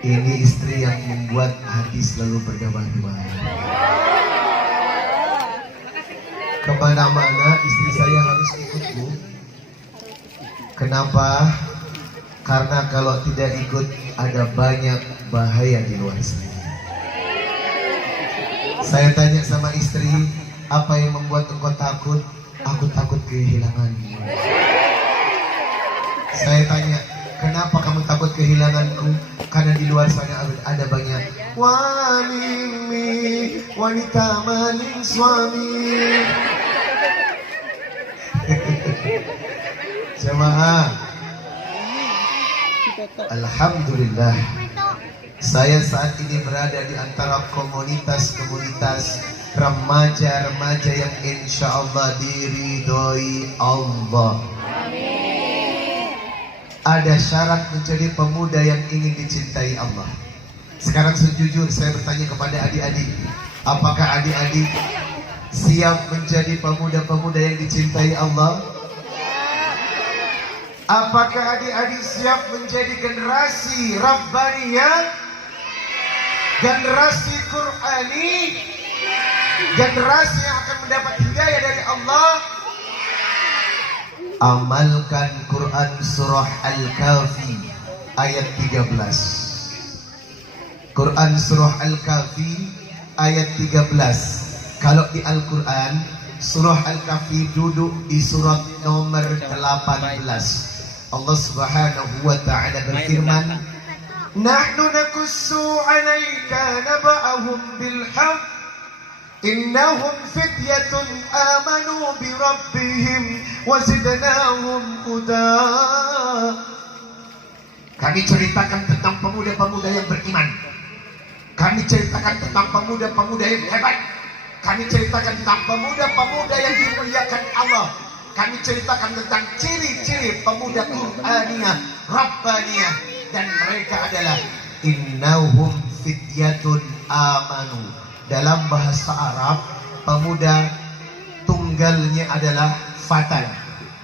Ini istri yang membuat hati selalu berdebar-debar. Kemana-mana istri saya harus ikut, Bu. Kenapa? Karena kalau tidak ikut ada banyak bahaya di luar sana. Saya tanya sama istri, apa yang membuat engkau takut? Aku takut kehilanganmu. Saya tanya, kenapa kamu takut kehilanganku? Karena di luar sana ada banyak wanita maling suami. Jemaah, alhamdulillah, saya saat ini berada di antara komunitas-komunitas remaja-remaja yang insya Allah diridhoi Allah. Ada syarat menjadi pemuda yang ingin dicintai Allah. Sekarang sejujur saya bertanya kepada adik-adik, apakah adik-adik siap menjadi pemuda-pemuda yang dicintai Allah? Apakah adik-adik siap menjadi generasi Rabbaniyah, generasi Qur'ani, generasi yang akan mendapat hidayah dari Allah? Amalkan Quran surah Al-Kahfi ayat 13. Quran surah Al-Kahfi ayat 13. Kalau di Al-Quran surah Al-Kahfi duduk di surat nomor 18. Allah Subhanahu wa ta'ala berfirman, Nahnu nakussu 'alaika naba'ahum bil haqq innahum fityatun amanu bi rabbihim wa zidnahum huda. Kami ceritakan tentang pemuda-pemuda yang beriman. Kami ceritakan tentang pemuda-pemuda yang hebat. Kami ceritakan tentang pemuda-pemuda yang dimuliakan Allah. Kami ceritakan tentang ciri-ciri pemuda Qur'aniyah, Rabbaniyah, dan mereka adalah innahum fityatun amanu. Dalam bahasa Arab, pemuda tunggalnya adalah fatan,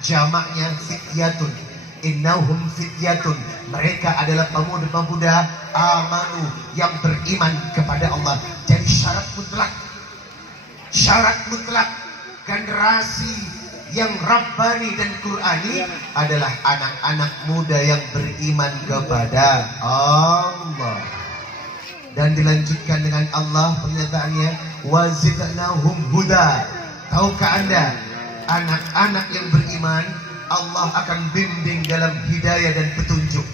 jamaknya fityatun. Innahum fityatun, mereka adalah pemuda-pemuda amanu yang beriman kepada Allah. Jadi syarat mutlak generasi yang Rabbani dan Qur'ani adalah anak-anak muda yang beriman kepada Allah. Dan dilanjutkan dengan Allah pernyataannya, wazidnahum huda. Tahukah Anda, anak-anak yang beriman Allah akan bimbing dalam hidayah dan petunjuk.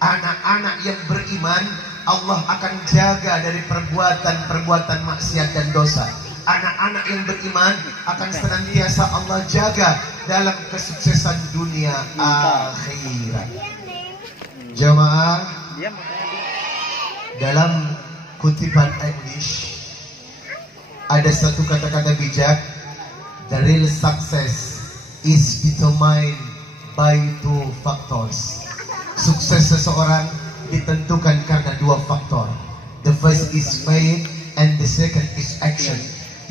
Anak-anak yang beriman Allah akan jaga dari perbuatan-perbuatan maksiat dan dosa. Anak-anak yang beriman akan senantiasa Allah jaga dalam kesuksesan dunia akhirat. Jamaah, dalam kutipan English ada satu kata-kata bijak, the real success is determined by two factors. Sukses seseorang ditentukan karena dua faktor. The first is faith and the second is action.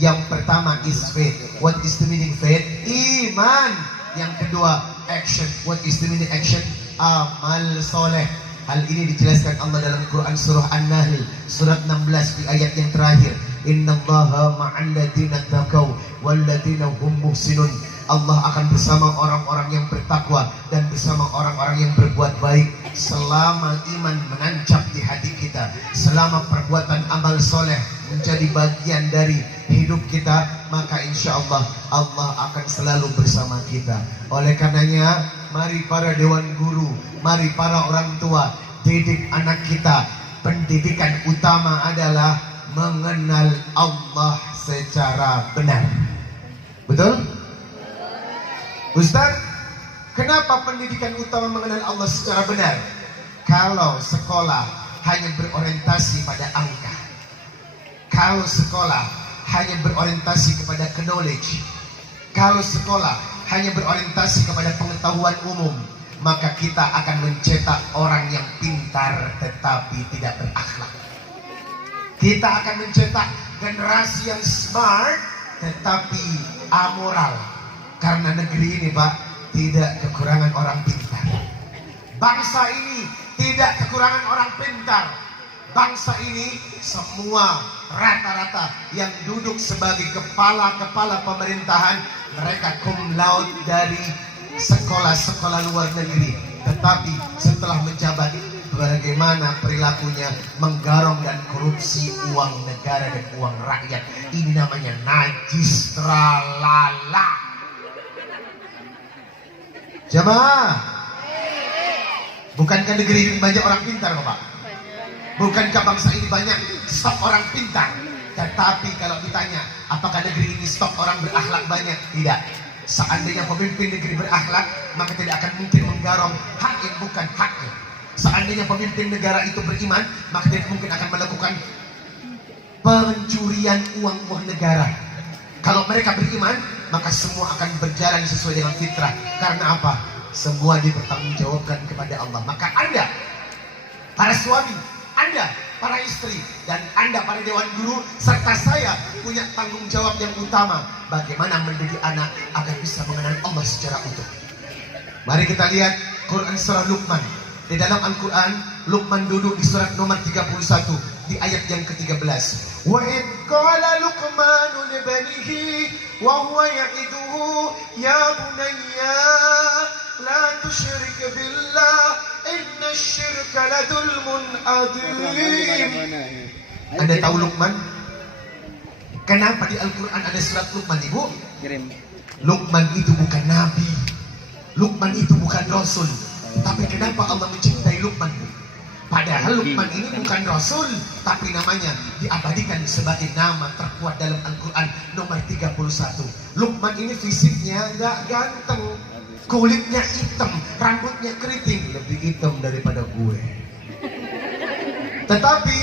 Yang pertama is faith. What is the meaning faith? Iman. Yang kedua action. What is the meaning action? Amal soleh. Hal ini dijelaskan Allah dalam Quran surah An-Nahl surat 16 di ayat yang terakhir. Innallaha ma'al ladzina taqaw wal ladzina hum muhsinun. Allah akan bersama orang-orang yang bertakwa dan bersama orang-orang yang berbuat baik. Selama iman menancap di hati kita, selama perbuatan amal soleh menjadi bagian dari hidup kita, maka insya Allah Allah akan selalu bersama kita. Oleh karenanya, mari para dewan guru, mari para orang tua, didik anak kita. Pendidikan utama adalah mengenal Allah secara benar. Betul? Ustaz, kenapa pendidikan utama mengenal Allah secara benar? Kalau sekolah hanya berorientasi pada angka, kalau sekolah hanya berorientasi kepada knowledge, kalau sekolah hanya berorientasi kepada pengetahuan umum, maka kita akan mencetak orang yang pintar tetapi tidak berakhlak. Kita akan mencetak generasi yang smart tetapi amoral. Karena negeri ini, Pak, tidak kekurangan orang pintar. Bangsa ini tidak kekurangan orang pintar, bangsa ini semua rata-rata yang duduk sebagai kepala-kepala pemerintahan, mereka cum laude dari sekolah-sekolah luar negeri. Tetapi setelah menjabat, bagaimana perilakunya menggarong dan korupsi uang negara dan uang rakyat. Ini namanya najis tralala. Jamaah, bukankah negeri ini banyak orang pintar, Pak? Bukankah bangsa ini banyak stok orang pintar? Tetapi kalau ditanya, apakah negeri ini stok orang berakhlak banyak? Tidak. Seandainya pemimpin negeri berakhlak, maka tidak akan mungkin menggarong hak yang bukan haknya. Seandainya pemimpin negara itu beriman, maka tidak mungkin akan melakukan pencurian uang negara. Kalau mereka beriman, maka semua akan berjalan sesuai dengan fitrah. Karena apa? Semua dipertanggungjawabkan kepada Allah. Maka Anda, para suami, Anda, para istri, dan Anda, para dewan guru, serta saya punya tanggung jawab yang utama. Bagaimana mendidik anak agar bisa mengenal Allah secara utuh. Mari kita lihat Quran surah Luqman. Di dalam Al-Quran, Luqman duduk di surat nomor 31 di ayat yang ke-13. Wa id qala Luqmanu li banihi wa huwa ya'iduhu ya bunayya la tusyrik billah inna syirka ladulmun adzim. Anda tahu Luqman? Kenapa di Al-Quran ada surat Luqman, Ibu? Luqman itu bukan nabi, Luqman itu bukan rasul. Tapi kenapa Allah mencintai Luqman? Padahal Luqman ini bukan rasul, tapi namanya diabadikan sebagai nama terkuat dalam Al-Quran nomor 31. Luqman ini fisiknya nggak ganteng, kulitnya hitam, rambutnya keriting, lebih hitam daripada gue. Tetapi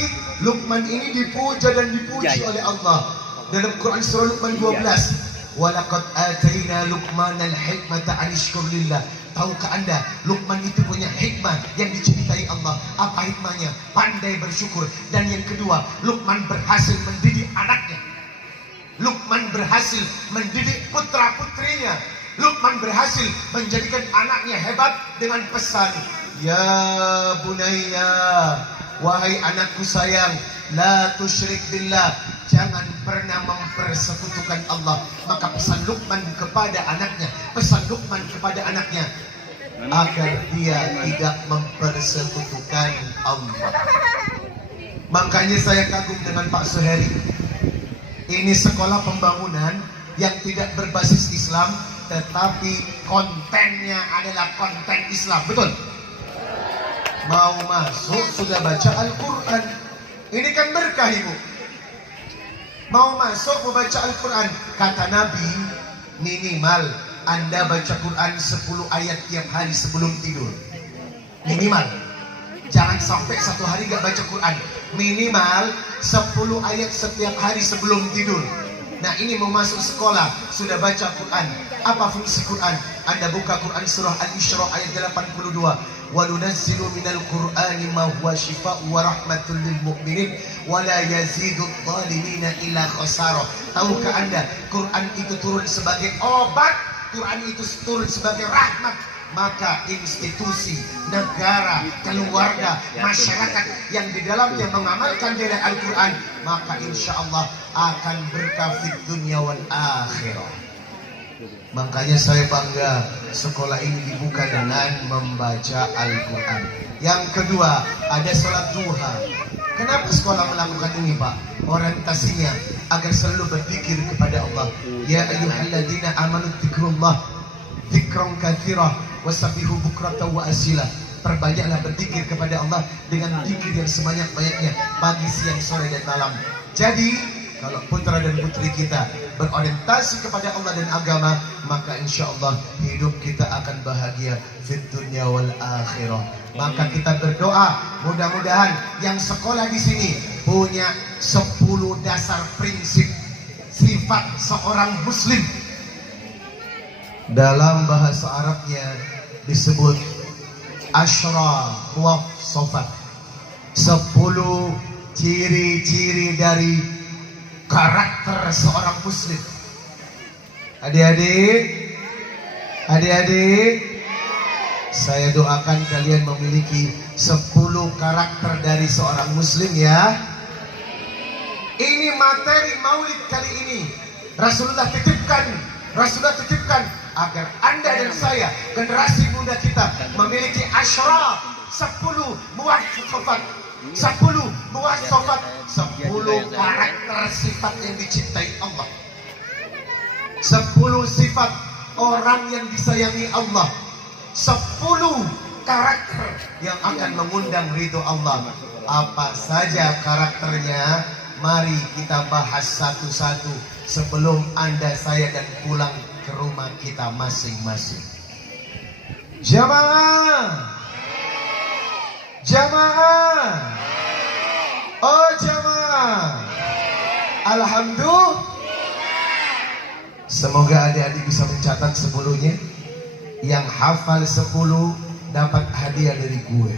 Luqman ini dipuja dan dipuji oleh Allah dalam Quran surah Luqman 12. Walaqad atayna Luqmanal hikmata an yashkur lillah. Tahukah Anda, Luqman itu punya hikmah yang dicintai Allah. Apa hikmahnya? Pandai bersyukur. Dan yang kedua, Luqman berhasil mendidik anaknya. Luqman berhasil mendidik putra-putrinya. Luqman berhasil menjadikan anaknya hebat dengan pesan, ya bunayya, wahai anakku sayang, la tusyrik billah, jangan pernah mempersekutukan Allah. Maka pesan Luqman kepada anaknya, agar dia tidak mempersekutukan Allah. Makanya saya kagum dengan Pak Suheri. Ini sekolah pembangunan yang tidak berbasis Islam, tetapi kontennya adalah konten Islam, betul? Mau masuk sudah baca Al-Quran. Ini kan berkah, Ibu. Mau masuk mau baca Al-Quran. Kata Nabi, minimal Anda baca Quran 10 ayat tiap hari sebelum tidur. Minimal. Jangan sampai satu hari gak baca Quran. Minimal 10 ayat setiap hari sebelum tidur. Nah, ini mau masuk sekolah sudah baca Quran. Apa fungsi Quran? Anda buka Quran surah Al-Isra ayat 82. Wa nunazzilu minal Qur'ani ma huwa shifaa'un wa rahmatul lil mu'minin wa la yazidud dhalimina illa khasara. Tahukah Anda, Quran itu turun sebagai obat, Quran itu turun sebagai rahmat. Maka institusi, negara, keluarga, masyarakat yang di dalamnya mengamalkan nilai Al-Quran, maka insya Allah akan berkah fid dunya wal akhirah. Makanya saya bangga sekolah ini dibuka dengan membaca Al-Quran. Yang kedua, ada sholat duha. Kenapa sekolah melakukan ini, Pak? Orientasinya agar selalu berpikir kepada Allah. Ya ayyuhalladzina amanu dzikrullah dzikran katsira wasabbihu bukratan wa asila. Perbanyaklah berpikir kepada Allah dengan zikir yang sebanyak-banyaknya pagi, siang, sore, dan malam. Jadi kalau putra dan putri kita berorientasi kepada Allah dan agama, maka insya Allah hidup kita akan bahagia fid dunya wal akhirah. Maka kita berdoa, mudah-mudahan yang sekolah di sini punya 10 dasar prinsip sifat seorang muslim. Dalam bahasa Arabnya disebut Asyra Muwaffafat, 10 ciri-ciri dari karakter seorang muslim. Adik-adik, saya doakan kalian memiliki 10 karakter dari seorang muslim ya. Ini materi maulid kali ini. Rasulullah titipkan agar Anda dan saya, generasi muda kita, memiliki asyraf 10 muwassafat, 10 karakter sifat yang dicintai Allah, 10 sifat orang yang disayangi Allah, 10 karakter yang akan mengundang ridho Allah. Apa saja karakternya? Mari kita bahas satu-satu sebelum Anda, saya dan pulang ke rumah kita masing-masing. Jamaah, oh jamaah, alhamdulillah. Semoga adik-adik bisa mencatat 10-nya. Yang hafal 10 dapat hadiah dari gue.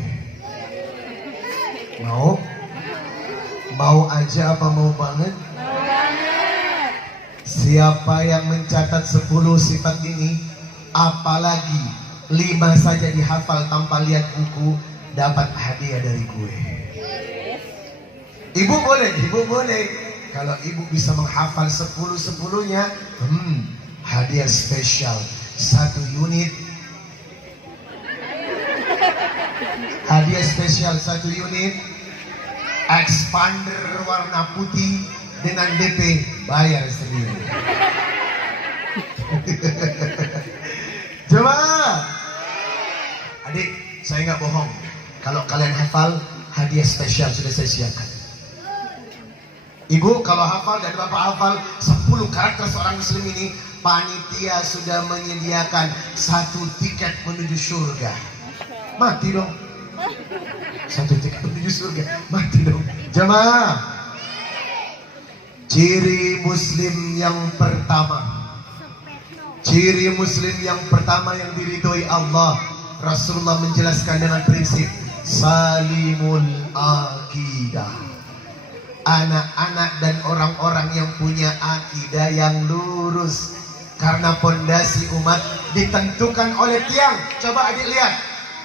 Mau aja apa mau banget? Mau banget. Siapa yang mencatat 10 sifat ini, apalagi 5 saja dihafal tanpa lihat buku, dapat hadiah dari gue. Ibu boleh. Kalau ibu bisa menghafal 10-10-nya, hadiah spesial 1 unit. Hadiah spesial 1 unit expander warna putih dengan DP bayar sendiri. Coba adik, saya nggak bohong. Kalau kalian hafal, hadiah spesial sudah saya siapkan. Ibu kalau hafal dan bapak hafal 10 karakter seorang muslim ini, panitia sudah menyediakan 1 tiket menuju surga. Mati dong. 1 tiket menuju surga, mati dong. Jamaah, ciri muslim yang pertama yang diridhoi Allah, Rasulullah menjelaskan dengan prinsip salimul akidah. Anak-anak dan orang-orang yang punya akidah yang lurus, karena pondasi umat ditentukan oleh tiang. Coba adik lihat,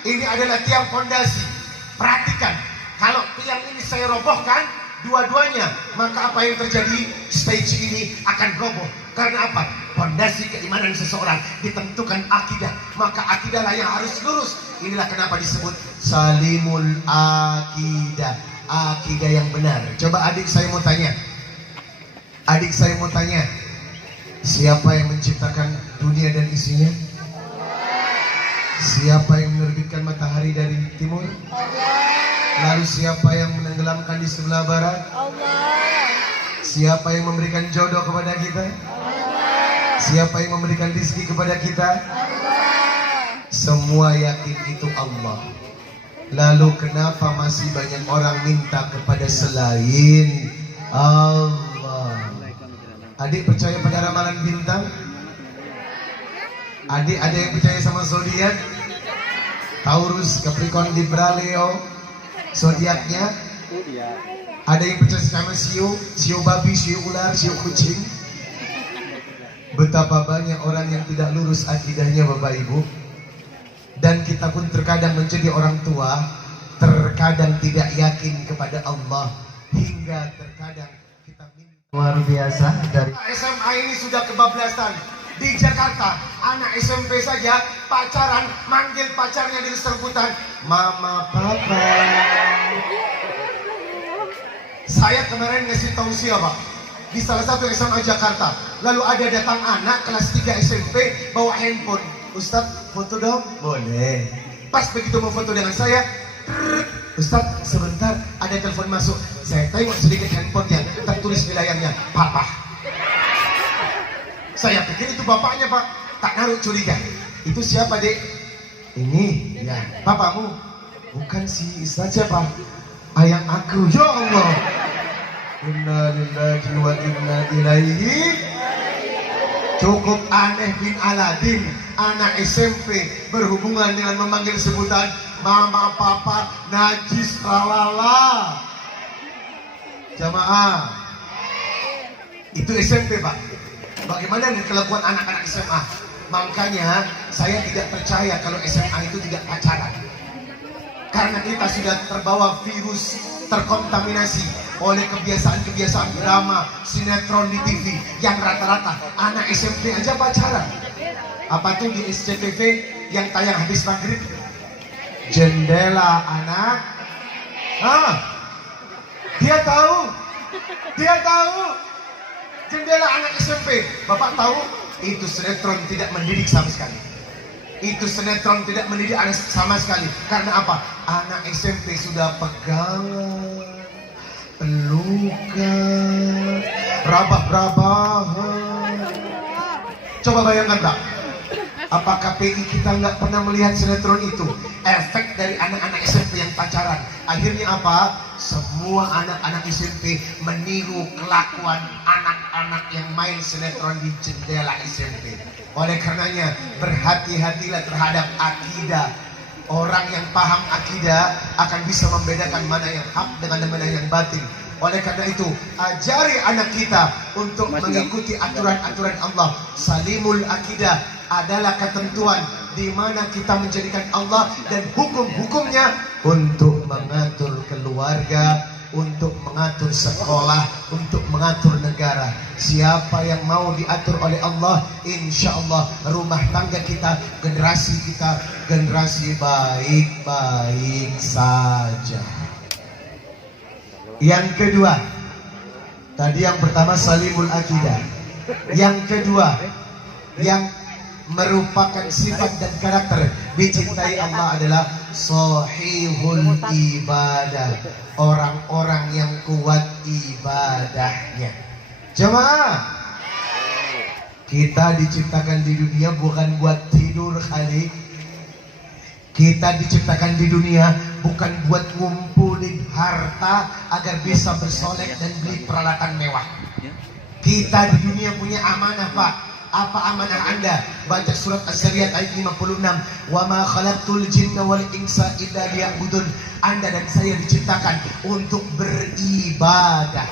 ini adalah tiang pondasi. Perhatikan, kalau tiang ini saya robohkan dua-duanya, maka apa yang terjadi? Stage ini akan roboh. Karena apa? Pondasi keimanan seseorang ditentukan akidah, maka akidahlah yang harus lurus. Inilah kenapa disebut salimul akidah, akidah yang benar. Coba adik saya mau tanya, siapa yang menciptakan dunia dan isinya? Siapa yang menerbitkan matahari dari timur? Lalu siapa yang menenggelamkan di sebelah barat? Siapa yang memberikan jodoh kepada kita? Siapa yang memberikan rezeki kepada kita? Semua yakin itu Allah. Lalu kenapa masih banyak orang minta kepada selain Allah? Adik percaya pada ramalan bintang? Adik ada yang percaya sama zodiak? Taurus, Capricorn, Libra, Leo, zodiaknya? Ada yang percaya sama sio babi, sio ular, sio kucing? Betapa banyak orang yang tidak lurus akidahnya, Bapak Ibu. Dan kita pun terkadang menjadi orang tua, terkadang tidak yakin kepada Allah, hingga terkadang kita luar biasa. Dari SMA ini sudah kebablasan. Di Jakarta, anak SMP saja pacaran, manggil pacarnya di serbutan mama papa. Saya kemarin ngasih tahu siapa di salah satu SMA Jakarta. Lalu ada datang anak kelas 3 SMP bawa handphone. Ustadz, foto dong? Boleh. Pas begitu mau foto dengan saya, Ustadz, sebentar ada telepon masuk. Saya tengok sedikit handphonenya, tertulis di layarnya papa. Saya pikir itu bapaknya, Pak. Tak naruh curiga. Itu siapa, Dek? Ini, ya, papamu. Bukan si saja, Pak. Ayang aku. Ya Allah. Inna lillahi wa inna ilaihi. Cukup aneh bin Aladin, anak SMP berhubungan dengan memanggil sebutan mama, papa, najis, lalala. Jamaah, itu SMP, Pak. Bagaimana nih kelakuan anak-anak SMA? Makanya saya tidak percaya kalau SMA itu tidak pacaran. Karena kita sudah terbawa virus, terkontaminasi oleh kebiasaan-kebiasaan drama, sinetron di TV yang rata-rata anak SMP aja pacaran. Apa tuh di SCTV yang tayang habis maghrib? Jendela anak. Dia tahu jendela anak SMP. Bapak tahu itu sinetron tidak mendidik sama sekali. Itu sinetron tidak mendidik anak sama sekali. Karena apa? Anak SMP sudah pegangan, pelukan, rabah-rabahan. Coba bayangkan, Pak. Apa KPI kita nggak pernah melihat sinetron itu? Efek dari anak-anak SMP yang pacaran. Akhirnya apa? Semua anak-anak SMP meniru kelakuan anak-anak yang main sinetron di jendela SMP. Oleh karenanya, berhati-hatilah terhadap akidah. Orang yang paham akidah akan bisa membedakan mana yang hak dengan mana yang batil. Oleh karena itu, ajari anak kita untuk mengikuti aturan-aturan Allah. Salimul akidah adalah ketentuan di mana kita menjadikan Allah dan hukum-hukumnya untuk mengatur keluarga, untuk mengatur sekolah, untuk mengatur negara. Siapa yang mau diatur oleh Allah, insya Allah rumah tangga kita, generasi baik-baik saja. Yang kedua, tadi yang pertama salimul akidah. Yang kedua, yang merupakan sifat dan karakter dicintai Allah adalah sahihul ibadah, orang-orang yang kuat ibadahnya. Jemaah, kita diciptakan di dunia bukan buat tidur kali. Kita diciptakan di dunia bukan buat ngumpulin harta agar bisa bersolek dan beli peralatan mewah. Kita di dunia punya amanah, Pak. Apa amanah Anda? Baca surat Az-Zariyat ayat 56. Wa ma khalaqtul jinna wal insa illa liya'budun. Anda dan saya diciptakan untuk beribadah.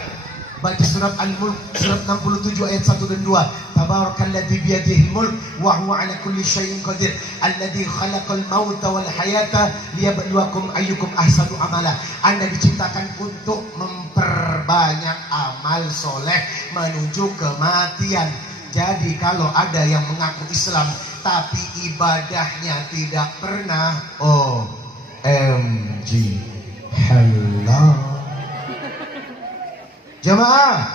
Baca surat Al-Mulk surat 67 ayat 1 dan 2. Tabarakalladzi biyadihil mulk wa huwa 'ala kulli syai'in qadir. Alladzi khalaqal mauta wal hayata liyabluwakum ayyukum ahsanu amala. Anda diciptakan untuk memperbanyak amal soleh menuju kematian. Jadi kalau ada yang mengaku Islam tapi ibadahnya tidak pernah OMG, hello. Jemaah,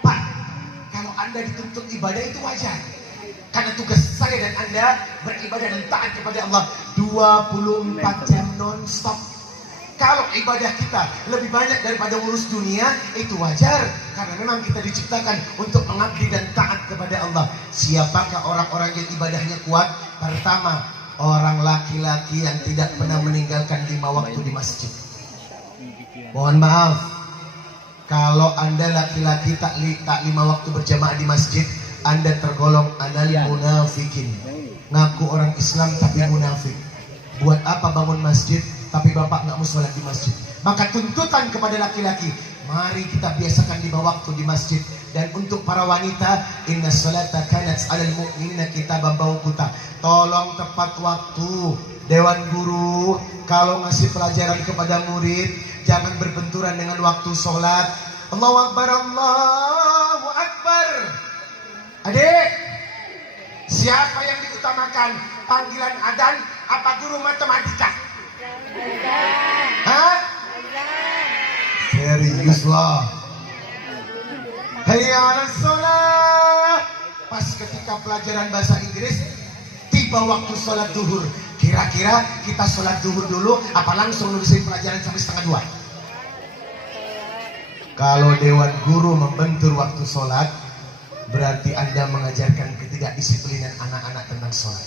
Pak, kalau Anda dituntut ibadah itu wajar. Karena tugas saya dan Anda beribadah dan taat kepada Allah 24 jam non-stop. Kalau ibadah kita lebih banyak daripada ngurus dunia, itu wajar. Karena memang kita diciptakan untuk mengabdi dan taat kepada Allah. Siapakah orang-orang yang ibadahnya kuat? Pertama, orang laki-laki yang tidak pernah meninggalkan 5 waktu di masjid. Mohon maaf, kalau Anda laki-laki tak 5 waktu berjamaah di masjid, Anda tergolong anal munafikin. Ngaku orang Islam tapi munafik. Buat apa bangun masjid tapi bapak nggak mau sholat di masjid? Maka tuntutan kepada laki-laki, mari kita biasakan 5 waktu di masjid. Dan untuk para wanita, inna sholata kanat 'alal mu'minina kitaban mawquta. Tolong tepat waktu. Dewan guru kalau ngasih pelajaran kepada murid, jangan berbenturan dengan waktu sholat. Allahu Akbar, Allahu Akbar. Adik, siapa yang diutamakan? Panggilan adzan apa guru matematika? Hah? Serius loh. Hayya 'alas shalah. Pas ketika pelajaran bahasa Inggris, tiba waktu sholat duhur. Kira-kira kita sholat duhur dulu apa langsung nulisin pelajaran sampai setengah 2? Kalau dewan guru membentur waktu sholat, berarti Anda mengajarkan ketidakdisiplinan anak-anak tentang sholat.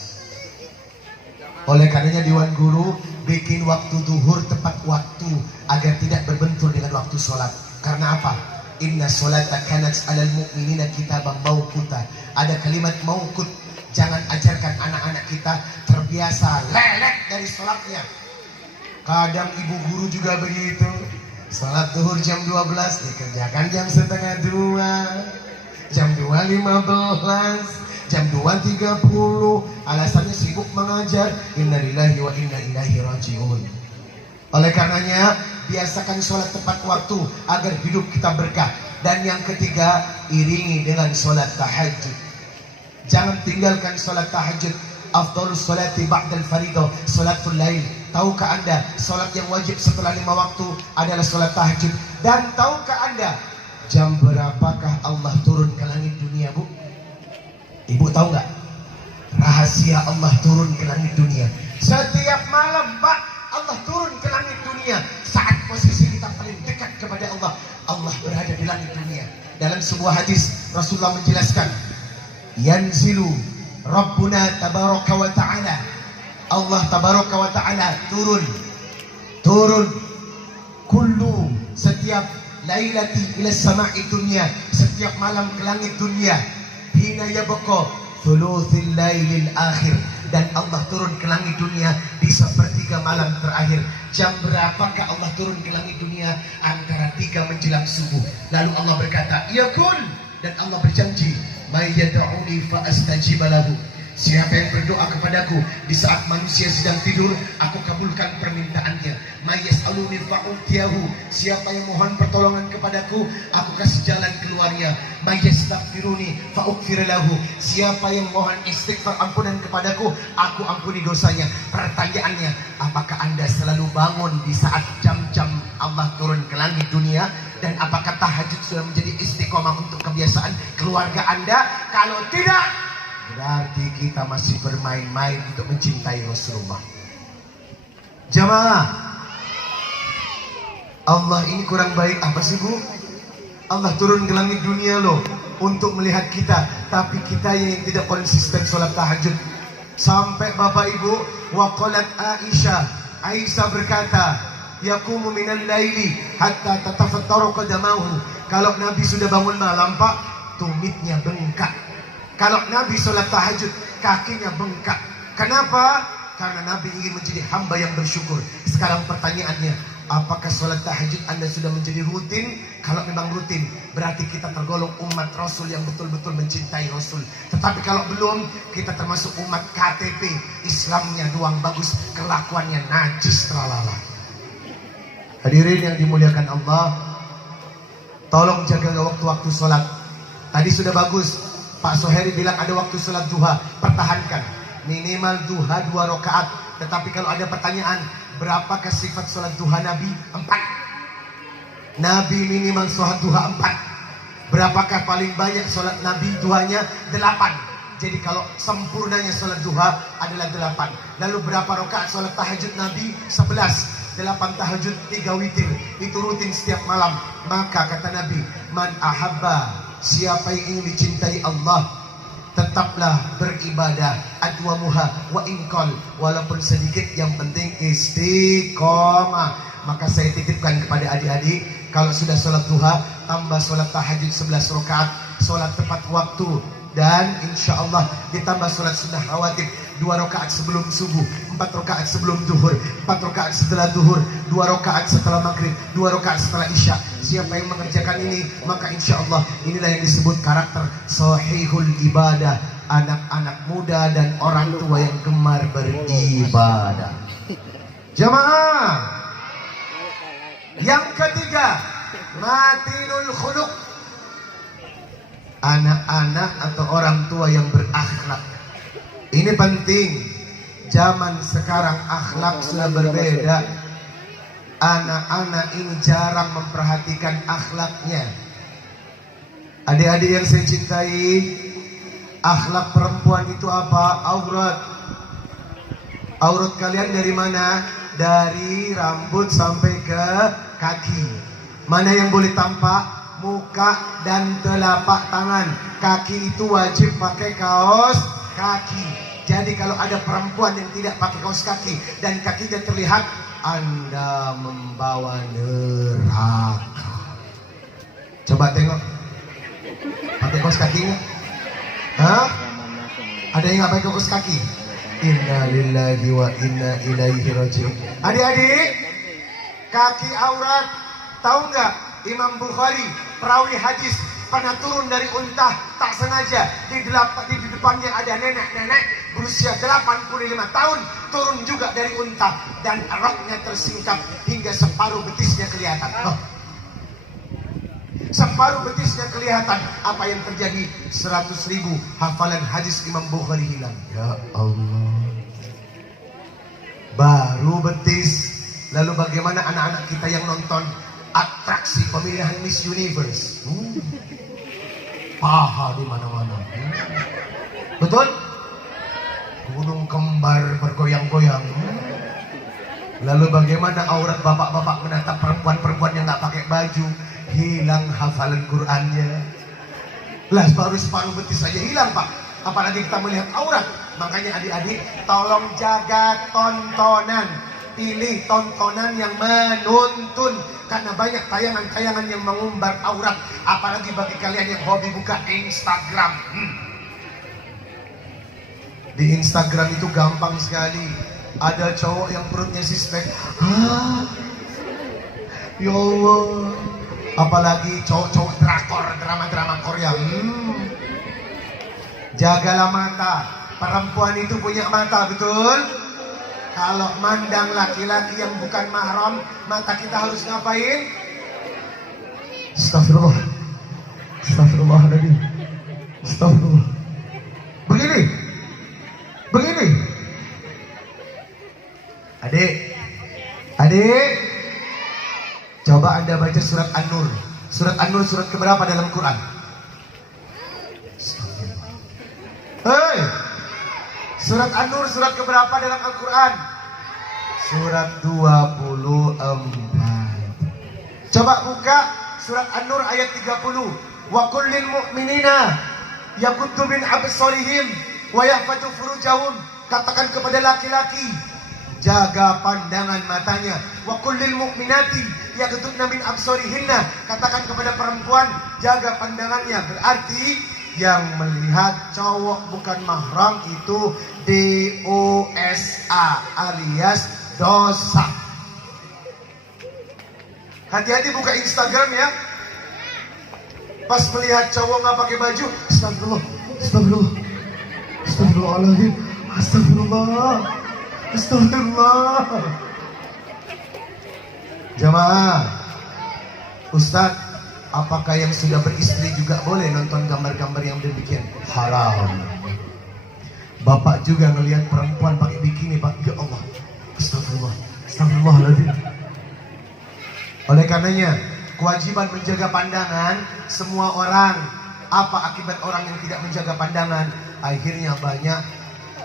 Oleh karenanya dewan guru bikin waktu duhur tepat waktu agar tidak berbentur dengan waktu sholat. Karena apa? Inna sholata kanat 'alal mu'minina kitaban mawquta. Ada kalimat mawqut. Jangan ajarkan anak-anak kita terbiasa lelek dari sholatnya. Kadang ibu guru juga begitu. Sholat duhur jam 12 dikerjakan jam setengah 2, jam 2.15, jam 2.30, alasannya sibuk mengajar. Innalillahi wa inna ilaihi rajiun. Oleh karenanya, biasakan sholat tepat waktu agar hidup kita berkah. Dan yang ketiga, iringi dengan sholat tahajud. Jangan tinggalkan sholat tahajud. Afdhalus sholati ba'dal faridah sholatul lail. Tahukah anda, sholat yang wajib setelah 5 waktu adalah sholat tahajud? Dan tahukah anda, jam berapakah Allah turun ke langit dunia, Bu? Ibu tahu nggak? Rahasia Allah turun ke langit dunia. Setiap malam, Pak, Allah turun ke langit dunia. Saat posisi kita paling dekat kepada Allah, Allah berada di langit dunia. Dalam sebuah hadis, Rasulullah menjelaskan, yanzilu Rabbuna tabaraka wa ta'ala. Allah tabaraka wa ta'ala turun kullu setiap lailati ila sama'i dunia, setiap malam ke langit dunia. Hina yabqa thuluthil lailil akhir, dan Allah turun ke langit dunia di sepertiga malam terakhir. Jam berapakah Allah turun ke langit dunia? Antara 3 menjelang subuh. Lalu Allah berkata, ya kun, dan Allah berjanji, may yad'uni fa astajib lahu. Siapa yang berdoa kepadaku di saat manusia sedang tidur, aku kabulkan permintaannya. May yas'aluni fa utiyahu. Siapa yang mohon pertolongan kepadaku, aku kasih jalan keluarnya. May yastaghfiruni fa ughfir lahu. Siapa yang mohon istighfar, ampunan kepadaku, aku ampuni dosanya. Pertanyaannya, apakah Anda selalu bangun di saat jam-jam Allah turun ke langit dunia? Dan apakah tahajud sudah menjadi istiqomah untuk kebiasaan keluarga Anda? Kalau tidak, berarti kita masih bermain-main untuk mencintai Rasulullah. Jamaah, Allah ini kurang baik apa sih, Bu? Allah turun ke langit dunia loh untuk melihat kita, tapi kita yang tidak konsisten sholat tahajud. Sampai Bapak Ibu, waqalat Aisyah berkata, yaqumu minal laili hatta tatafattaru qadamahu. Kalau Nabi sudah bangun malam, Pak, tumitnya bengkak. Kalau Nabi sholat tahajud, kakinya bengkak. Kenapa? Karena Nabi ingin menjadi hamba yang bersyukur. Sekarang pertanyaannya, apakah sholat tahajud Anda sudah menjadi rutin? Kalau memang rutin, berarti kita tergolong umat Rasul yang betul-betul mencintai Rasul. Tetapi kalau belum, kita termasuk umat KTP. Islamnya doang bagus, kelakuannya najis tralala. Hadirin yang dimuliakan Allah, tolong jaga waktu-waktu sholat. Tadi sudah bagus, Pak Soheri bilang ada waktu sholat duha. Pertahankan minimal duha 2 rakaat. Tetapi kalau ada pertanyaan, berapakah sifat sholat duha Nabi? 4. Nabi minimal sholat duha 4. Berapakah paling banyak sholat Nabi duhanya? 8. Jadi kalau sempurnanya sholat duha adalah 8. Lalu berapa rakaat sholat tahajud Nabi? 11. 8 tahajud, 3 witir. Itu rutin setiap malam. Maka kata Nabi, man ahabba, siapa yang ingin dicintai Allah, tetaplah beribadah, adwamuha wa inkol, walaupun sedikit, yang penting istiqomah. Maka saya titipkan kepada adik-adik, kalau sudah sholat duha, tambah sholat tahajud 11 rakaat, sholat tepat waktu. Dan insya Allah ditambah sholat sunnah rawatib 2 rakaat sebelum subuh, 4 rakaat sebelum duhur, 4 rakaat setelah duhur, 2 rakaat setelah maghrib, 2 rakaat setelah isya. Siapa yang mengerjakan ini, maka insya Allah inilah yang disebut karakter sahihul ibadah, anak-anak muda dan orang tua yang gemar beribadah. Jamaah, yang ketiga, matinul khuluq, anak-anak atau orang tua yang berakhlak. Ini penting. Zaman sekarang akhlak sudah berbeda. Anak-anak ini jarang memperhatikan akhlaknya. Adik-adik yang saya cintai, akhlak perempuan itu apa? Aurat. Aurat kalian dari mana? Dari rambut sampai ke kaki. Mana yang boleh tampak? Muka dan telapak tangan. Kaki itu wajib pakai kaos kaki. Jadi kalau ada perempuan yang tidak pakai kaos kaki dan kakinya terlihat, Anda membawa neraka. Coba tengok, pakai kaos kakinya? Hah? Ada yang nggak pakai kaos kaki? Inna lillahi wa inna ilaihi rajiun. Adik-adik, kaki aurat. Tahu nggak? Imam Bukhari, perawi hadis, pernah turun dari unta tak sengaja di depan depannya ada nenek-nenek berusia 85 tahun, turun juga dari unta, dan roknya tersingkap hingga separuh betisnya kelihatan. Separuh betisnya kelihatan. Apa yang terjadi? 100.000 hafalan hadis Imam Bukhari hilang. Ya Allah. Baru betis. Lalu bagaimana anak-anak kita yang nonton atraksi pemilihan Miss Universe? Paha di mana-mana. Betul? Gunung kembar bergoyang-goyang. Lalu bagaimana aurat bapak-bapak menatap perempuan-perempuan yang nggak pakai baju? Hilang hafalan Qur'annya. Lah baru separuh betis saja hilang, Pak. Apalagi kita melihat aurat. Makanya adik-adik tolong jaga tontonan. Pilih tontonan yang menuntun. Karena banyak tayangan-tayangan yang mengumbar aurat. Apalagi bagi kalian yang hobi buka Instagram. Di Instagram itu gampang sekali. Ada cowok yang perutnya six-pack. Ya Allah. Apalagi cowok-cowok drakor, drama-drama Korea. Jagalah mata. Perempuan itu punya mata, betul? Kalau mandang laki-laki yang bukan mahram, mata kita harus ngapain? Astagfirullah. Astagfirullahaladzim. Astagfirullah. Begini. Adik. Coba Anda baca surat An-Nur. Surat An-Nur surat keberapa dalam Quran? Hei! Surat An-Nur surat keberapa dalam Al-Quran? Surat 24. Coba buka surat An-Nur ayat 30. Wa kullil mu'minina yaghuddu min absarihim wa yahfadhu furujahum. Katakan kepada laki-laki, jaga pandangan matanya. Wa kullil mu'minati yaghudduna min absarihinna. Katakan kepada perempuan, jaga pandangannya. Berarti yang melihat cowok bukan mahram itu DOSA alias dosa. Hati-hati buka Instagram ya. Pas melihat cowok nggak pakai baju, astagfirullahaladzim, astagfirullah. Jamaah, Ustadz, apakah yang sudah beristri juga boleh nonton gambar-gambar yang demikian? Haram. Bapak juga ngelihat perempuan pakai bikini, Pak. Ya Allah, astagfirullahaladzim. Oleh karenanya, kewajiban menjaga pandangan semua orang. Apa akibat orang yang tidak menjaga pandangan? Akhirnya banyak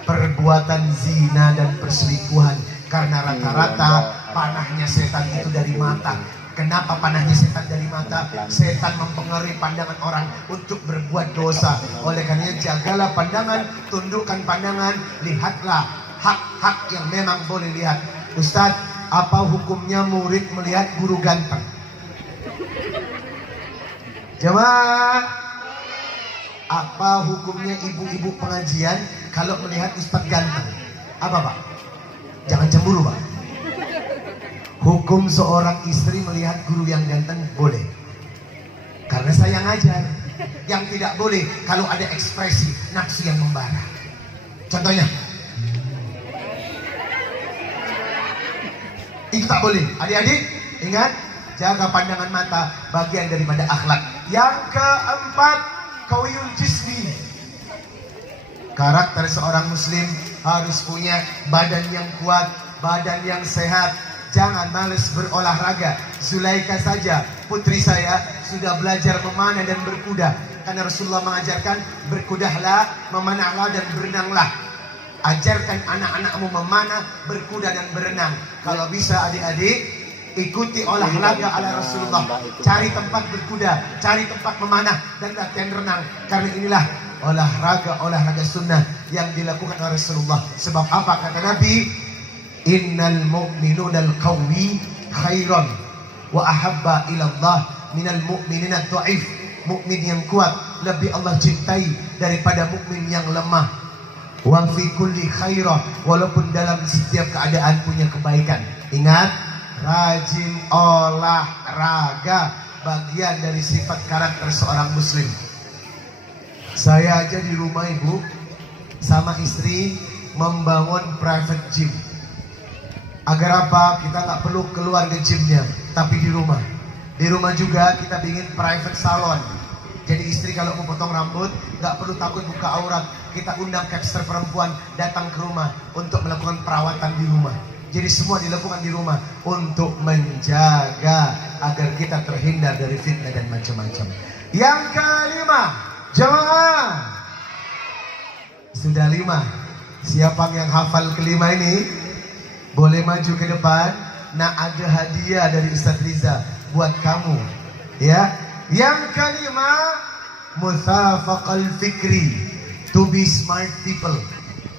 perbuatan zina dan perselingkuhan. Karena rata-rata panahnya setan itu dari mata. Kenapa panahnya setan dari mata? Setan mempengaruhi pandangan orang untuk berbuat dosa. Oleh karenanya jagalah pandangan, tundukkan pandangan, lihatlah hak-hak yang memang boleh lihat. Ustadz, apa hukumnya murid melihat guru ganteng? Jemaah, apa hukumnya ibu-ibu pengajian kalau melihat ustadz ganteng? Apa, Pak? Jangan cemburu, Pak. Hukum seorang istri melihat guru yang ganteng boleh, karena saya ngajar. Yang tidak boleh kalau ada ekspresi nafsu yang membara. Contohnya, itu tak boleh. Adik-adik, ingat, jaga pandangan mata, bagian daripada akhlak. Yang keempat, qawiyul jismi. Karakter seorang muslim harus punya badan yang kuat, badan yang sehat. Jangan males berolahraga. Zulaika saja, putri saya, sudah belajar memanah dan berkuda. Karena Rasulullah mengajarkan, berkudahlah, memanahlah dan berenanglah. Ajarkan anak-anakmu memanah, berkuda dan berenang. Kalau bisa adik-adik, ikuti olahraga ala Rasulullah. Cari tempat berkuda, cari tempat memanah dan latihan renang. Karena inilah olahraga sunnah yang dilakukan oleh Rasulullah. Sebab apa kata Nabi? Innal mu'minuna al-qawi khairan wa ahabba ila Allah minal mu'minina ad-dha'if. Mukmin yang kuat lebih Allah cintai daripada mukmin yang lemah. Wa fi kulli khairah, walaupun dalam setiap keadaan punya kebaikan. Ingat, rajin olahraga bagian dari sifat karakter seorang muslim. Saya aja di rumah ibu sama istri membangun private gym. Agar apa? Kita nggak perlu keluar ke gymnya, tapi di rumah. Di rumah juga kita bikin private salon. Jadi istri kalau mau potong rambut nggak perlu takut buka aurat. Kita undang capster perempuan datang ke rumah untuk melakukan perawatan di rumah. Jadi semua dilakukan di rumah untuk menjaga agar kita terhindar dari fitnah dan macam-macam. Yang kelima, jemaah. Sudah 5. Siapa yang hafal kelima ini boleh maju ke depan. Nah, ada hadiah dari Ustaz Riza buat kamu. Ya. Yang kelima, muthafaqal fikri, to be smart people.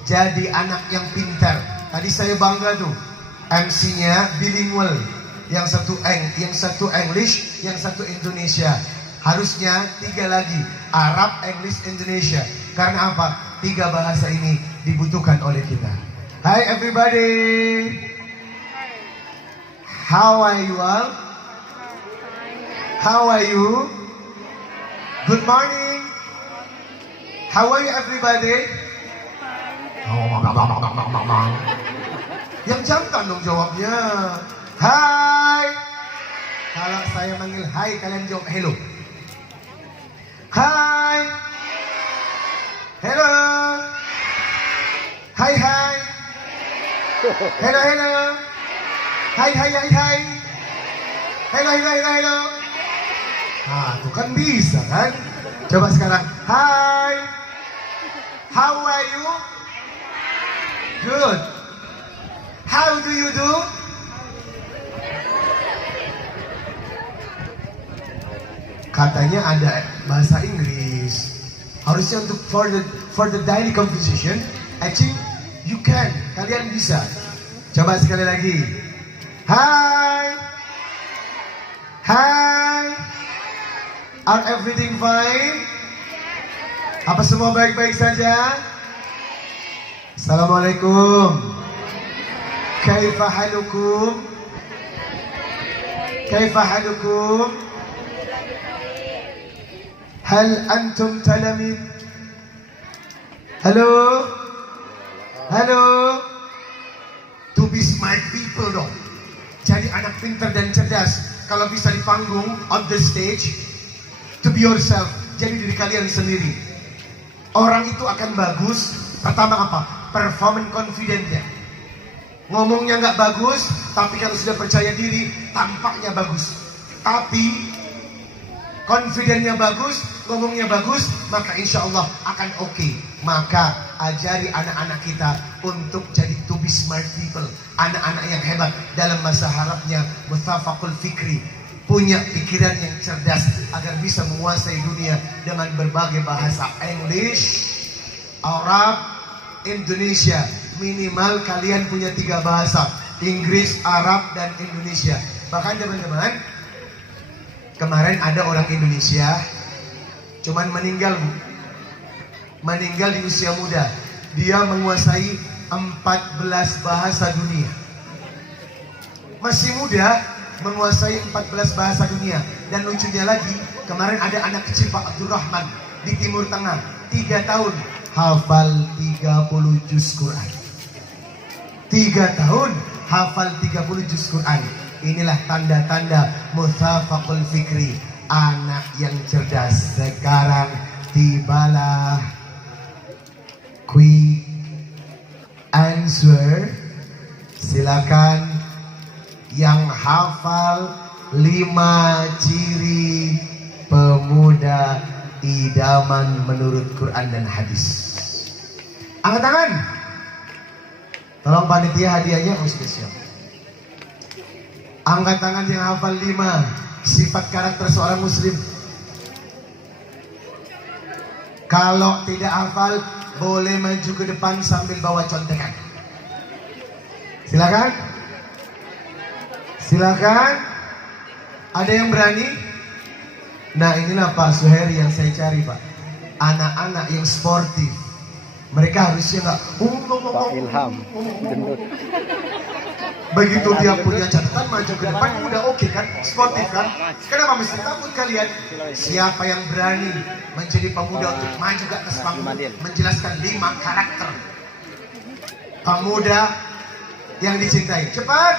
Jadi anak yang pintar. Tadi saya bangga tuh, MC-nya bilingual. Yang satu English, yang satu Indonesia. Harusnya 3 lagi, Arab, English, Indonesia. Karena apa? 3 bahasa ini dibutuhkan oleh kita. Hi everybody. How are you all? How are you? Good morning. How are you everybody? Yang jantan dong jawabnya. Hai. Kalau saya manggil hai, kalian jawab hello. Hai. Hello. Hai hai. Hello hello. Hai hai hai hai. Hello hello hello hello. Ah, tuh kan bisa kan? Coba sekarang. Hai. How are you? Good. How do you do? Katanya ada bahasa Inggris. Harusnya untuk for the daily conversation, actually you can. Kalian bisa. Coba sekali lagi. Hi. Hi. Are everything fine? Apa semua baik-baik saja? Assalamualaikum. Kaifa halukum? Kaifa halukum? Hal antum talamid? Halo? Halo? To be smart people dong. Jadi anak pintar dan cerdas. Kalau bisa di panggung, on the stage, to be yourself. Jadi diri kalian sendiri. Orang itu akan bagus. Pertama apa? Performance confident-nya. Ngomongnya nggak bagus, tapi kalau sudah percaya diri, tampaknya bagus. Tapi confident-nya bagus, ngomongnya bagus, maka insya Allah akan oke. Maka ajari anak-anak kita untuk jadi to be smart people. Anak-anak yang hebat dalam bahasa Arabnya muthafaqul fikri, punya pikiran yang cerdas agar bisa menguasai dunia dengan berbagai bahasa. English, Arab, Indonesia. Minimal kalian punya 3 bahasa, Inggris, Arab, dan Indonesia. Bahkan teman-teman, kemarin ada orang Indonesia cuman meninggal bu, meninggal di usia muda. Dia menguasai 14 bahasa dunia. Masih muda menguasai 14 bahasa dunia. Dan lucunya lagi, kemarin ada anak kecil Pak Abdurrahman di Timur Tengah, 3 tahun hafal 30 juz Quran. 3 tahun hafal 30 juz Quran. Inilah tanda-tanda muthafaqul fikri, anak yang cerdas. Sekarang tibalah quick answer. Silakan yang hafal 5 ciri pemuda idaman menurut Quran dan hadis. Angkat tangan. Tolong panitia hadiahnya spesial. Angkat tangan yang hafal 5 sifat karakter seorang muslim. Kalau tidak hafal, boleh maju ke depan sambil bawa contekan. Silakan. Silakan. Ada yang berani? Nah, inilah Pak Suheri yang saya cari, Pak. Anak-anak yang sportif. Mereka harusnya nggak Pak Ilham. Begitu dia punya catatan maju ke depan udah oke kan, sportif kan. Kenapa mesti takut kalian? Siapa yang berani menjadi pemuda untuk maju ke atas panggung menjelaskan 5 karakter pemuda yang dicintai? Cepat,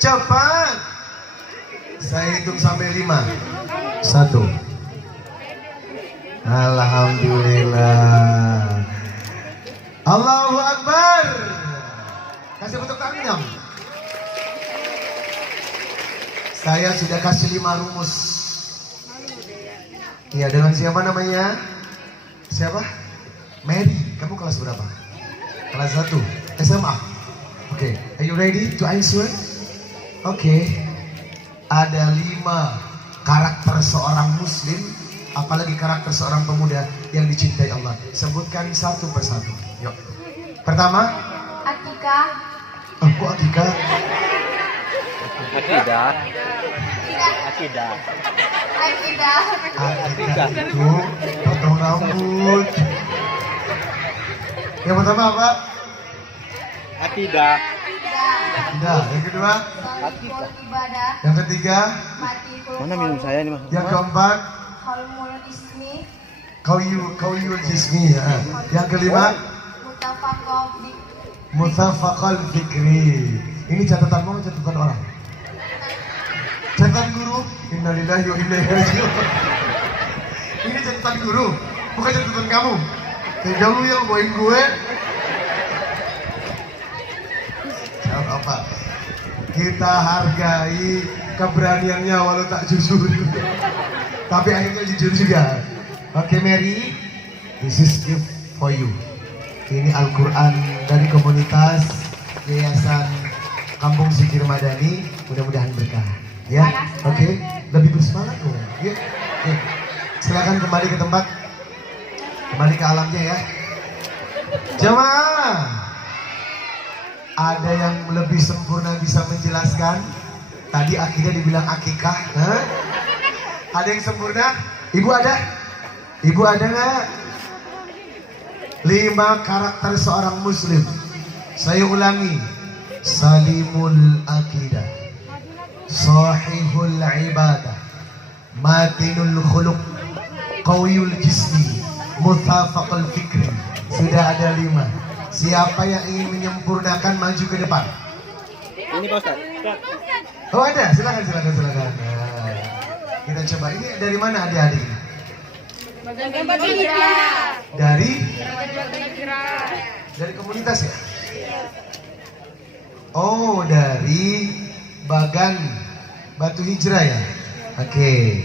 cepat. Saya hitung sampai 5. 1. Alhamdulillah. Allahu Akbar. Kasih bentuk tangan dong. Saya sudah kasih 5 rumus. Iya, dengan siapa namanya? Siapa? Mary. Kamu kelas berapa? Kelas 1 SMA. Oke, are you ready to answer? Oke. Ada 5 karakter seorang muslim, apalagi karakter seorang pemuda yang dicintai Allah. Sebutkan satu persatu. Yuk. Pertama, Akikah. aku Akika. Akidah. Akidah. Akika itu potong rambut. Yang pertama apa? Akidah. Nah, yang kedua, Solihul ibadah. yang ketiga, Mati Mana minum saya ini mas? yang keempat, Holmul ismi. kau you jismi ya. Yang kelima, Mutafakoh bi. mutafaqal fikri. Ini catatanmu atau catatan orang? Catatan guru. Innalillahi wa inna ilaihi raji'un. Ini catatan guru, bukan catatan kamu. Tidak lu yang bawain gue. Jangan apa. Kita hargai keberaniannya walau tak jujur. Tapi akhirnya jujur juga. Oke Mary, this is gift for you. Ini Al-Quran dari komunitas Yayasan Kampung Zikir Madani. Mudah-mudahan berkah. Ya, oke. Lebih bersemangat loh. Ya. Ya. Silakan kembali ke tempat. Kembali ke alamnya ya. Jamaah. Ada yang lebih sempurna bisa menjelaskan? Tadi akidah dibilang akikah. Hah? Ada yang sempurna? Ibu ada? Ibu ada nggak? 5 karakter seorang muslim. Saya ulangi. Salimul akidah, sahihul ibadah, matinul khuluq, qawiyul jismi, mutafaqul fikri. Sudah ada 5. Siapa yang ingin menyempurnakan maju ke depan? Ini Pak Ustaz. Oh ada, silakan. Nah, kita coba. Ini dari mana adik-adik? Dari komunitas ya? Oh, dari Bagan Batu Hijrah ya? Oke.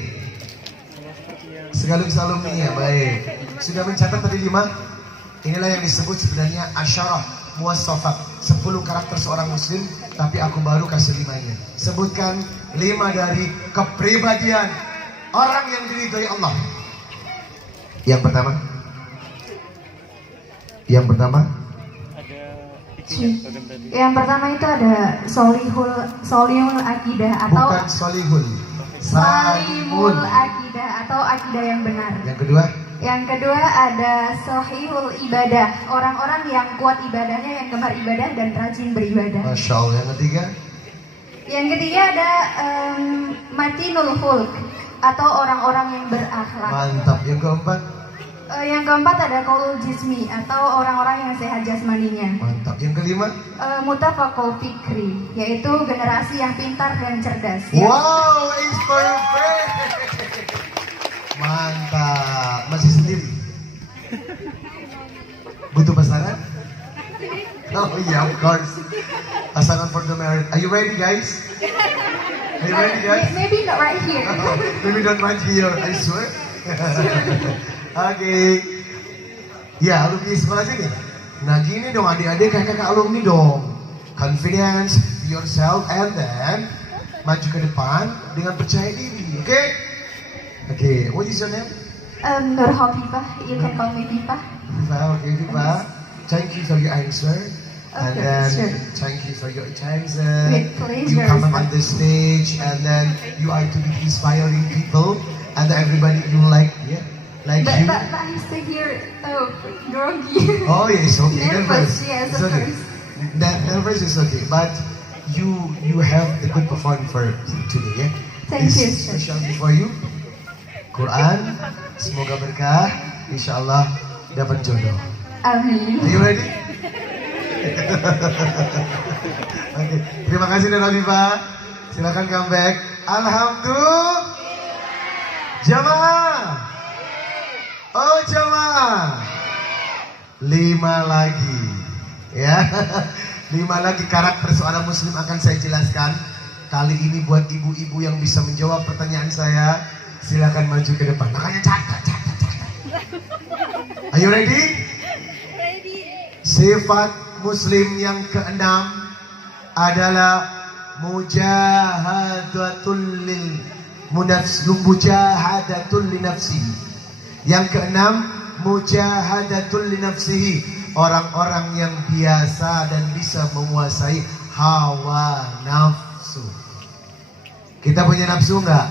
Sekaligus alumni ya, baik. Sudah mencatat tadi 5? Inilah yang disebut sebenarnya asyarah muwassafat, 10 karakter seorang muslim, tapi aku baru kasih 5-nya. Sebutkan 5 dari kepribadian orang yang diridhoi Allah. Yang pertama. Yang pertama itu ada solihul akidah atau Bukan solihul, salimul akidah atau akidah yang benar. Yang kedua ada sahihul ibadah, orang-orang yang kuat ibadahnya, yang gemar ibadah dan rajin beribadah. Masya Allah. Yang ketiga ada matinul khulq atau orang-orang yang berakhlak. mantap. Yang keempat ada qaulul jismi atau orang-orang yang sehat jasmaninya. mantap. Yang kelima Mutafaqul fikri, yaitu generasi yang pintar dan cerdas. wow, it's perfect. Mantap. Masih sendiri? Butuh pasangan? Oh yeah, of course. Pasangan for the married. Are you ready guys? Maybe not right here. Maybe not right here, I swear. Oke. Ya, alumni sekolah sini. Nah gini dong adik-adik, kakak alumni dong. Confidence, be yourself, and then maju ke depan dengan percaya diri. Oke? Oke, what is your name? Nur Hafifah, you can call me Pipa. Okay, Pipa. Thank you for your answer. And Okay, then sure. thank you for your attention. With pleasure. You come on the stage, and then you are to be inspiring people, and everybody you like, yeah, like you. But I stay here, groggy. Oh yes, okay, Nervous, nervous. yes, It's of okay. course. That nervous is okay, but you have the good performance for today, ya. Thank you. This special for you. Quran, semoga berkah, insya Allah dapat jodoh. Amin. Are you ready? Oke, terima kasih dan Habibah. Silakan comeback. Alhamdulillah. Jamaah. Oh jamaah. 5 lagi. Ya. 5 lagi karakter seorang muslim akan saya jelaskan. Kali ini buat ibu-ibu yang bisa menjawab pertanyaan saya, silakan maju ke depan. Makanya catat. Are you ready? Sifat muslim yang keenam adalah mujahadatul li nafsihi. Yang keenam, mujahadatul li nafsihi. Orang-orang yang biasa dan bisa menguasai hawa nafsu. Kita punya nafsu enggak?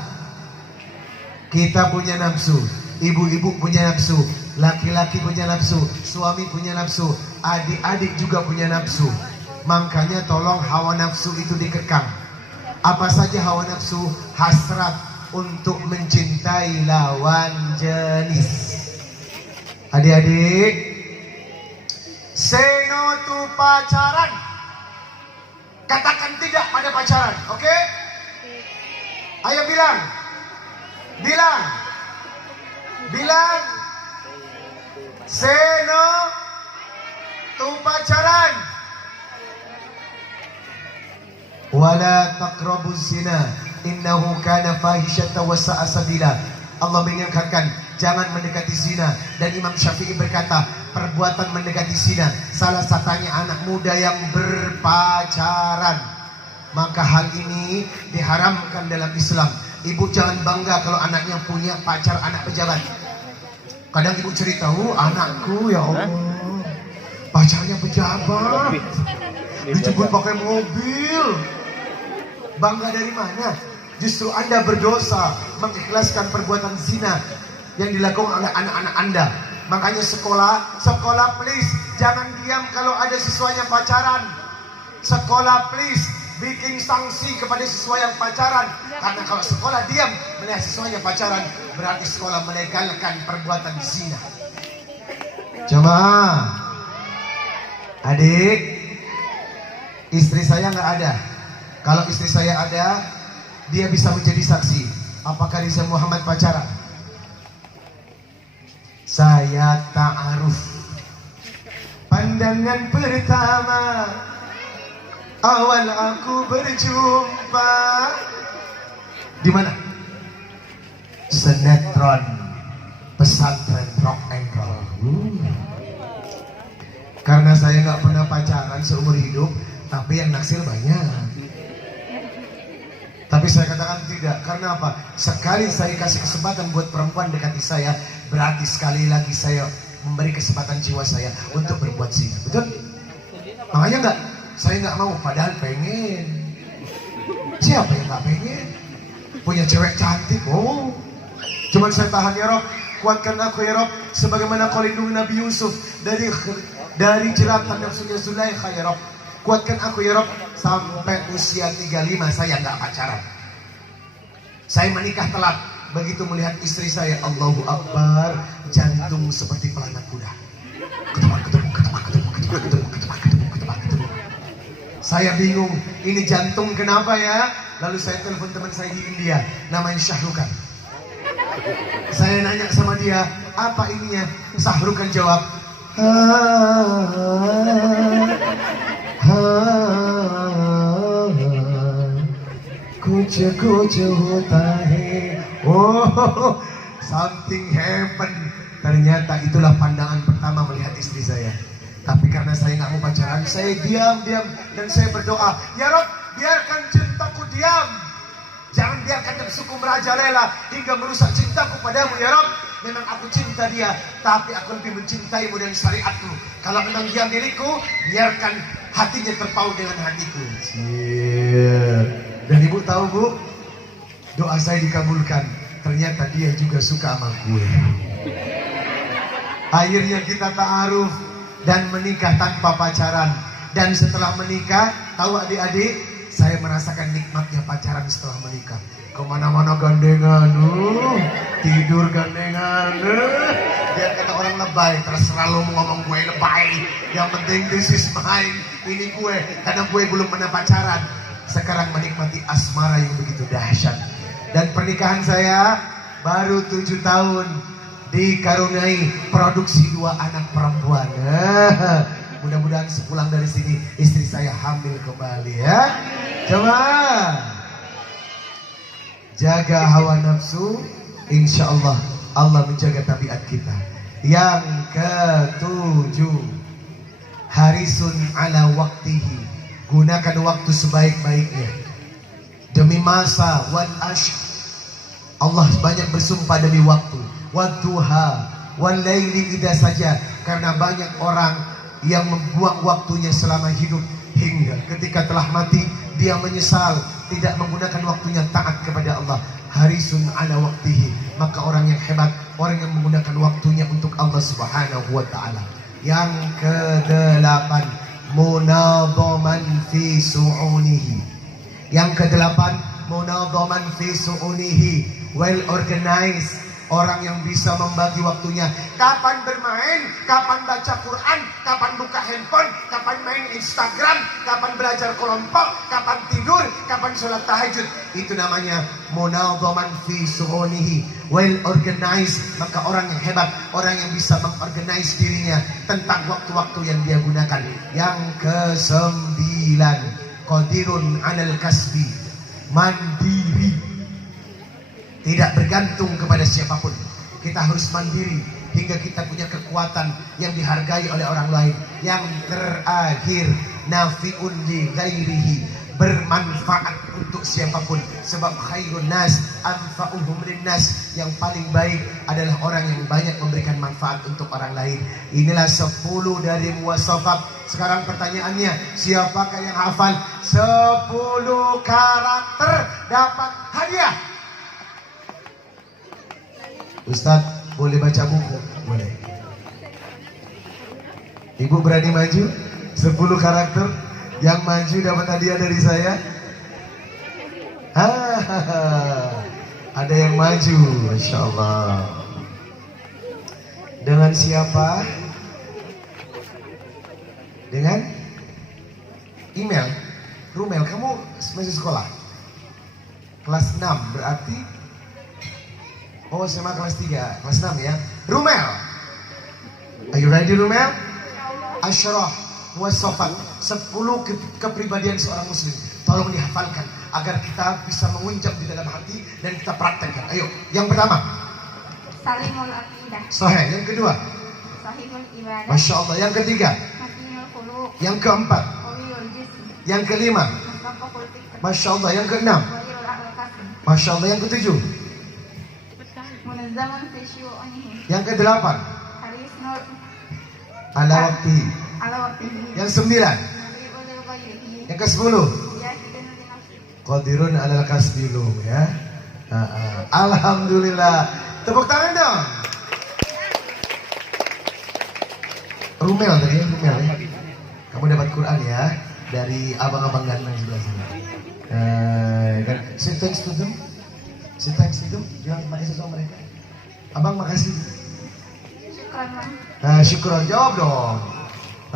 Kita punya nafsu. Ibu-ibu punya nafsu. Laki-laki punya nafsu. Suami punya nafsu. Adik-adik juga punya nafsu. Makanya tolong hawa nafsu itu dikekang. Apa saja hawa nafsu? Hasrat untuk mencintai lawan jenis. Adik-adik, say no to pacaran. Katakan tidak pada pacaran, oke? Ayo bilang. Say no to pacaran. Wala taqrabuz zina innahu kana fahishatan wa sa'a sabila. Allah mengingatkan jangan mendekati zina, dan Imam Syafi'i berkata perbuatan mendekati zina salah satunya anak muda yang berpacaran. Maka hal ini diharamkan dalam Islam. Ibu jangan bangga kalau anaknya punya pacar anak pejabat. Kadang ibu cerita, anakku ya Allah pacarnya pejabat, dijemput pakai mobil. Bangga dari mana? Justru Anda berdosa mengikhlaskan perbuatan zina yang dilakukan oleh anak-anak Anda. Makanya sekolah please jangan diam kalau ada siswa yang pacaran. Sekolah please bikin sanksi kepada siswa yang pacaran. Karena kalau sekolah diam melihat siswa yang pacaran, berarti sekolah melegalkan perbuatan zina. Jemaah, adik, istri saya nggak ada. Kalau istri saya ada, dia bisa menjadi saksi. Apakah Riza Muhammad pacaran? Saya ta'aruf. Pandangan pertama awal aku berjumpa. Di mana? Sinetron pesantren rock and roll. Karena saya nggak pernah pacaran seumur hidup, tapi yang naksir banyak. Tapi saya katakan tidak. Karena apa? Sekali saya kasih kesempatan buat perempuan dekati saya, berarti sekali lagi saya memberi kesempatan jiwa saya untuk berbuat zina. Betul? Makanya saya nggak mau. Padahal pengen. Siapa yang nggak pengen? Punya cewek cantik. Cuman saya tahan ya Rob. Kuatkan aku ya Rob. Sebagaimana kau lindungi Nabi Yusuf dari jeratan nafsunya Zulaikha ya Rob. Kuatkan aku ya Rob. Sampai usia 35 saya nggak pacaran. Saya menikah telat. Begitu melihat istri saya, Allahu Akbar, jantung seperti pelana kuda. Ketebak. Saya bingung, ini jantung kenapa ya? Lalu saya telepon teman saya di India, namanya Syahrukan. Saya nanya sama dia, apa ininya? Syahrukan jawab, kuch hota hai. Oh, something happen. Ternyata itulah pandangan pertama melihat istri saya. Tapi karena saya nggak mau pacaran, saya diam dan saya berdoa, ya Rob, biarkan cintaku diam. Jangan biarkan nafsuku merajalela hingga merusak cintaku padamu ya Rob. Memang aku cinta dia, tapi aku lebih mencintaimu dan syariatmu. Kalau memang dia milikku, biarkan hatinya terpaut dengan hatiku. Dan ibu tahu bu, doa saya dikabulkan. Ternyata dia juga suka sama gue. Akhirnya kita ta'aruf dan menikah tanpa pacaran. Dan setelah menikah, tahu adik-adik, saya merasakan nikmatnya pacaran setelah menikah. Kemana-mana gandengan, tidur gandengan. Biar kata orang lebay, terserah lo mau ngomong gue lebay. Yang penting this is mine, ini gue. Karena gue belum pernah pacaran. Sekarang menikmati asmara yang begitu dahsyat. Dan pernikahan saya baru 7 tahun, dikaruniai produksi 2 anak perempuan. Mudah-mudahan sepulang dari sini istri saya hamil kembali ya. Coba jaga hawa nafsu, insya Allah Allah menjaga tabiat kita. Yang ke-7, harisun ala waktihi, gunakan waktu sebaik-baiknya demi masa. Wal ashr, Allah banyak bersumpah demi waktu. Wadduha wal laili idza saja, karena banyak orang yang membuang waktunya selama hidup hingga ketika telah mati dia menyesal tidak menggunakan waktunya taat kepada Allah. Harisun ala waktihi, maka orang yang hebat, orang yang menggunakan waktunya untuk Allah Subhanahu wa taala. Yang ke-8, munadhaman fi su'unihi. Yang ke-8, munadhaman fi su'unihi, well organized. Orang yang bisa membagi waktunya. Kapan bermain, kapan baca Quran, kapan buka handphone, kapan main Instagram, kapan belajar kelompok, kapan tidur, kapan sholat tahajud. Itu namanya munadhaman fi su'unihi, well organized. Maka orang yang hebat, orang yang bisa mengorganize dirinya tentang waktu-waktu yang dia gunakan. Yang ke-9, qadirun 'alal kasbi, mandiri, tidak bergantung kepada siapapun. Kita harus mandiri hingga kita punya kekuatan yang dihargai oleh orang lain. Yang terakhir, nafi'un li ghairihi, bermanfaat untuk siapapun. Sebab khairun nas anfa'uhum linnas, yang paling baik adalah orang yang banyak memberikan manfaat untuk orang lain. Inilah 10 dari muwasafat. Sekarang pertanyaannya, siapakah yang hafal 10 karakter dapat hadiah? Ustadz, boleh baca buku? Boleh. Ibu berani maju? 10 karakter yang maju dapat hadiah dari saya? Ada yang maju, Masya Allah. Dengan siapa? Dengan email. Rumel, kamu masih sekolah? Kelas 6, berarti oh, SMA kelas 3, kelas 6 ya. Rumel, are you ready Rumel? Asyrah wasofat, 10 kepribadian seorang muslim. Tolong dihafalkan agar kita bisa mengunjam di dalam hati dan kita praktekkan. Ayo, yang pertama, Salimul aqidah. Sahih. Yang kedua, Sahihul ibadah. Masya Allah. Yang ketiga, Matinul khuluq. yang keempat, Qawiyul jism. yang kelima, Mustaqaqul fikr. Masya Allah. Yang keenam, Waliyul aql. Masya Allah. Yang ketujuh, Munazzamun fi syu'unihi. yang kedelapan, Harisnul ala wakti. ala waqtihi. Yang 9, Nabiul ghairihi. yang ke-10, Jahidun li nafsi. qadirun alal kasbilum ya. Alhamdulillah. Tepuk tangan dong. Rumel tadi ya, Rumel ya. Kamu dapat Quran ya dari abang-abang ganteng sebelah sini. Kan, say thanks to them. Say thanks to them. Bilang terima kasih sama mereka. Abang makasih. Syukran, Bang. Syukur, jawab dong.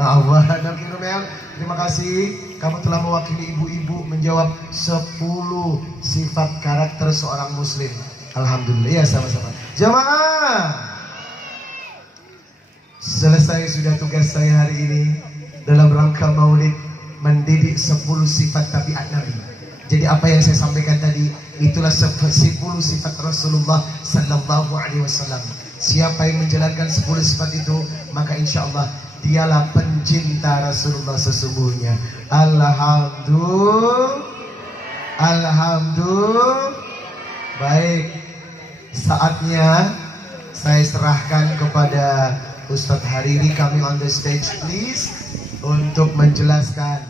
Allah, Nabi Rumel, terima kasih. Kamu telah mewakili ibu-ibu menjawab 10 sifat karakter seorang muslim. Alhamdulillah, ya sama-sama. Jamaah, selesai sudah tugas saya hari ini dalam rangka maulid mendidik 10 sifat tabiat Nabi. Jadi apa yang saya sampaikan tadi itulah 10 sifat Rasulullah Sallallahu Alaihi Wasallam. Siapa yang menjalankan 10 sifat itu, maka insya Allah dialah pencinta Rasulullah sesungguhnya. Alhamdulillah. Baik, saatnya saya serahkan kepada Ustadz Hariri. Kami on the stage please untuk menjelaskan